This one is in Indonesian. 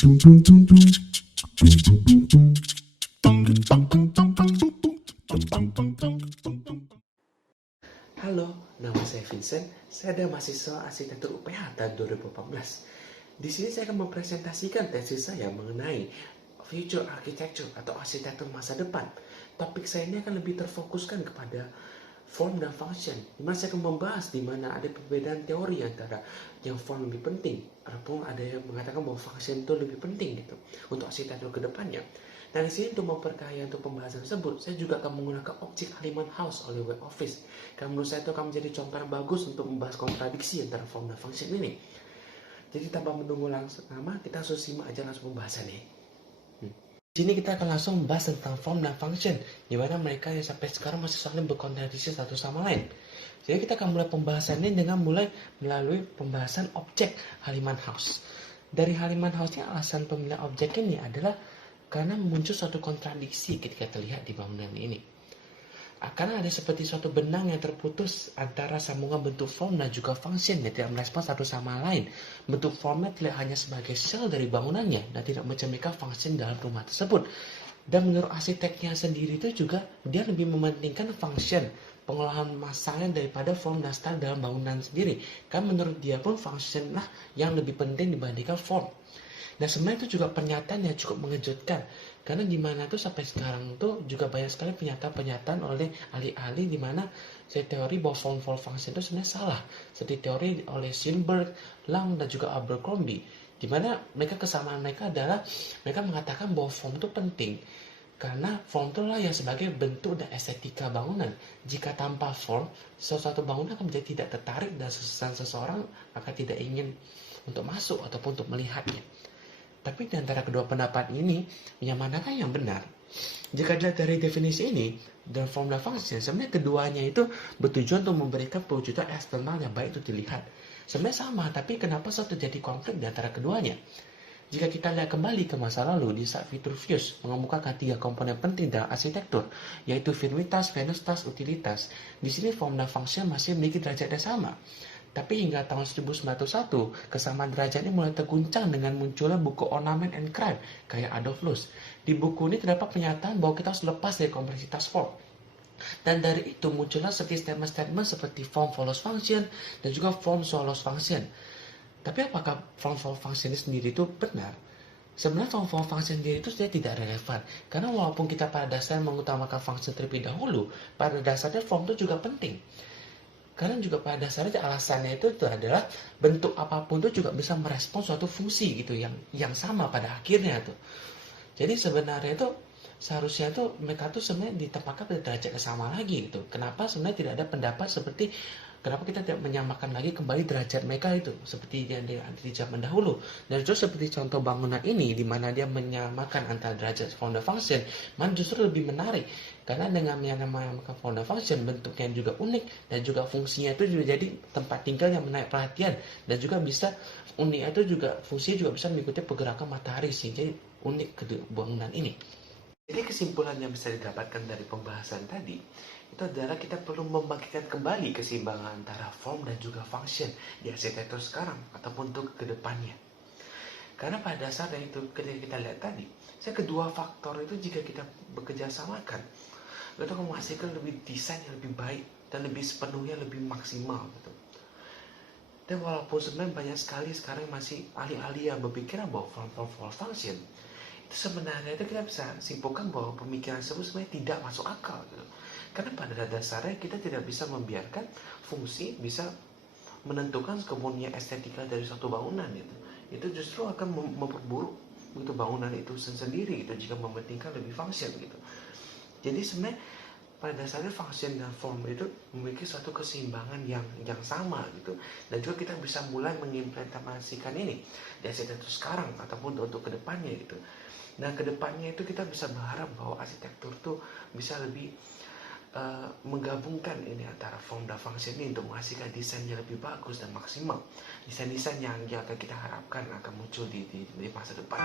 Halo, nama saya Vincent. Saya adalah mahasiswa arsitektur UPH tahun 2014. Di sini saya akan mempresentasikan tesis saya mengenai future architecture atau arsitektur masa depan. Topik saya ini akan lebih terfokuskan kepada form dan function. Di mana saya akan membahas di mana ada perbedaan teori antara yang form lebih penting, ataupun ada yang mengatakan bahwa function itu lebih penting gitu untuk arsitektur ke depannya. Nah, di sini untuk memperkaya untuk pembahasan tersebut, saya juga akan menggunakan objek haliman house oleh web office. Karena menurut saya itu akan menjadi contoh yang bagus untuk membahas kontradiksi antara form dan function ini. Jadi tanpa menunggu langsung lama, kita langsung simak aja langsung pembahasannya. Di sini kita akan langsung membahas tentang form dan function, di mana mereka yang sampai sekarang masih saling berkontradiksi satu sama lain. Jadi kita akan mulai pembahasannya dengan melalui pembahasan objek haliman house. Dari haliman house-nya, alasan pemilihan objek ini adalah karena muncul suatu kontradiksi ketika terlihat di bangunan ini. Karena ada seperti suatu benang yang terputus antara sambungan bentuk form dan juga function yang tidak merespons satu sama lain. Bentuk formnya tidak hanya sebagai sel dari bangunannya dan tidak mencerminkan function dalam rumah tersebut. Dan menurut arsiteknya sendiri itu juga dia lebih mementingkan function, pengolahan masanya daripada form dan style dalam bangunan sendiri. Karena menurut dia pun function lah yang lebih penting dibandingkan form. Dan sebenarnya itu juga pernyataan yang cukup mengejutkan. Karena di mana tuh sampai sekarang tuh juga banyak sekali pernyataan-pernyataan oleh ahli-ahli di mana teori bahwa form for function itu sebenarnya salah. Seperti teori oleh Schoenberg, Lang, dan juga Abercrombie. Di mana kesamaan mereka adalah mereka mengatakan bahwa form itu penting. Karena form itu lah yang sebagai bentuk dan estetika bangunan. Jika tanpa form, sesuatu bangunan akan menjadi tidak tertarik dan seseorang akan tidak ingin untuk masuk ataupun untuk melihatnya. Tapi di antara kedua pendapat ini, yang manakah yang benar? Jika dilihat dari definisi ini, dan form dan function, sebenarnya keduanya itu bertujuan untuk memberikan perwujudan eksternal yang baik untuk dilihat. Sebenarnya sama, tapi kenapa satu terjadi konflik di antara keduanya? Jika kita lihat kembali ke masa lalu, di saat Vitruvius mengemukakan 3 komponen penting dalam arsitektur, yaitu firmitas, venustas, utilitas. Di sini form dan function masih memiliki derajat yang sama. Tapi hingga tahun 1901, kesamaan derajat ini mulai terguncang dengan munculnya buku Ornament and Crime, kayak Adolf Loos. Di buku ini terdapat pernyataan bahwa kita harus lepas dari kompleksitas form. Dan dari itu muncullah seperti statement-statement seperti form follows function, dan juga form swallows function. Tapi apakah form follows function ini sendiri itu benar? Sebenarnya form follows function sendiri itu sudah tidak relevan. Karena walaupun kita pada dasarnya mengutamakan function terlebih dahulu, pada dasarnya form itu juga penting. Karena juga pada dasarnya alasannya itu adalah bentuk apapun itu juga bisa merespons suatu fungsi gitu yang sama pada akhirnya tuh. Jadi sebenarnya itu seharusnya tuh mereka tuh sebenarnya ditempatkan pada derajat yang sama lagi gitu. Kenapa sebenarnya tidak ada pendapat seperti kenapa kita tidak menyamakan lagi kembali derajat mereka itu seperti yang di zaman dahulu. Dan justru seperti contoh bangunan ini di mana dia menyamakan antara derajat form dan function, mana justru lebih menarik karena dengan menyamakan form dan function bentuknya juga unik dan juga fungsinya itu juga jadi tempat tinggal yang menarik perhatian dan juga bisa uniknya itu juga fungsinya juga bisa mengikuti pergerakan matahari sehingga unik kedua bangunan ini. Jadi kesimpulan yang bisa didapatkan dari pembahasan tadi itu adalah kita perlu membagikan kembali keseimbangan antara form dan juga function di arsitektur sekarang ataupun untuk kedepannya. Karena pada dasarnya itu ketika kita lihat tadi, kedua faktor itu jika kita bekerja samakan, itu akan menghasilkan lebih desain yang lebih baik dan lebih sepenuhnya lebih maksimal gitu. Dan walaupun sebenarnya banyak sekali sekarang masih ahli-ahli yang berpikiran bahwa form for function, itu sebenarnya itu kita bisa simpulkan bahwa pemikiran tersebut sebenarnya tidak masuk akal gitu. Karena pada dasarnya kita tidak bisa membiarkan fungsi bisa menentukan kemudian estetika dari suatu bangunan gitu. Itu justru akan memperburuk untuk bangunan itu sendiri gitu jika mementingkan lebih function gitu. Jadi sebenarnya pada dasarnya function dan form itu memiliki suatu keseimbangan yang sama gitu. Dan juga kita bisa mulai mengimplementasikan ini di arsitektur sekarang ataupun untuk kedepannya gitu. Nah kedepannya itu kita bisa berharap bahwa arsitektur tuh bisa lebih menggabungkan ini antara form dan function ini untuk menghasilkan desain yang lebih bagus dan maksimal. Desain-desain yang akan kita harapkan akan muncul di masa depan.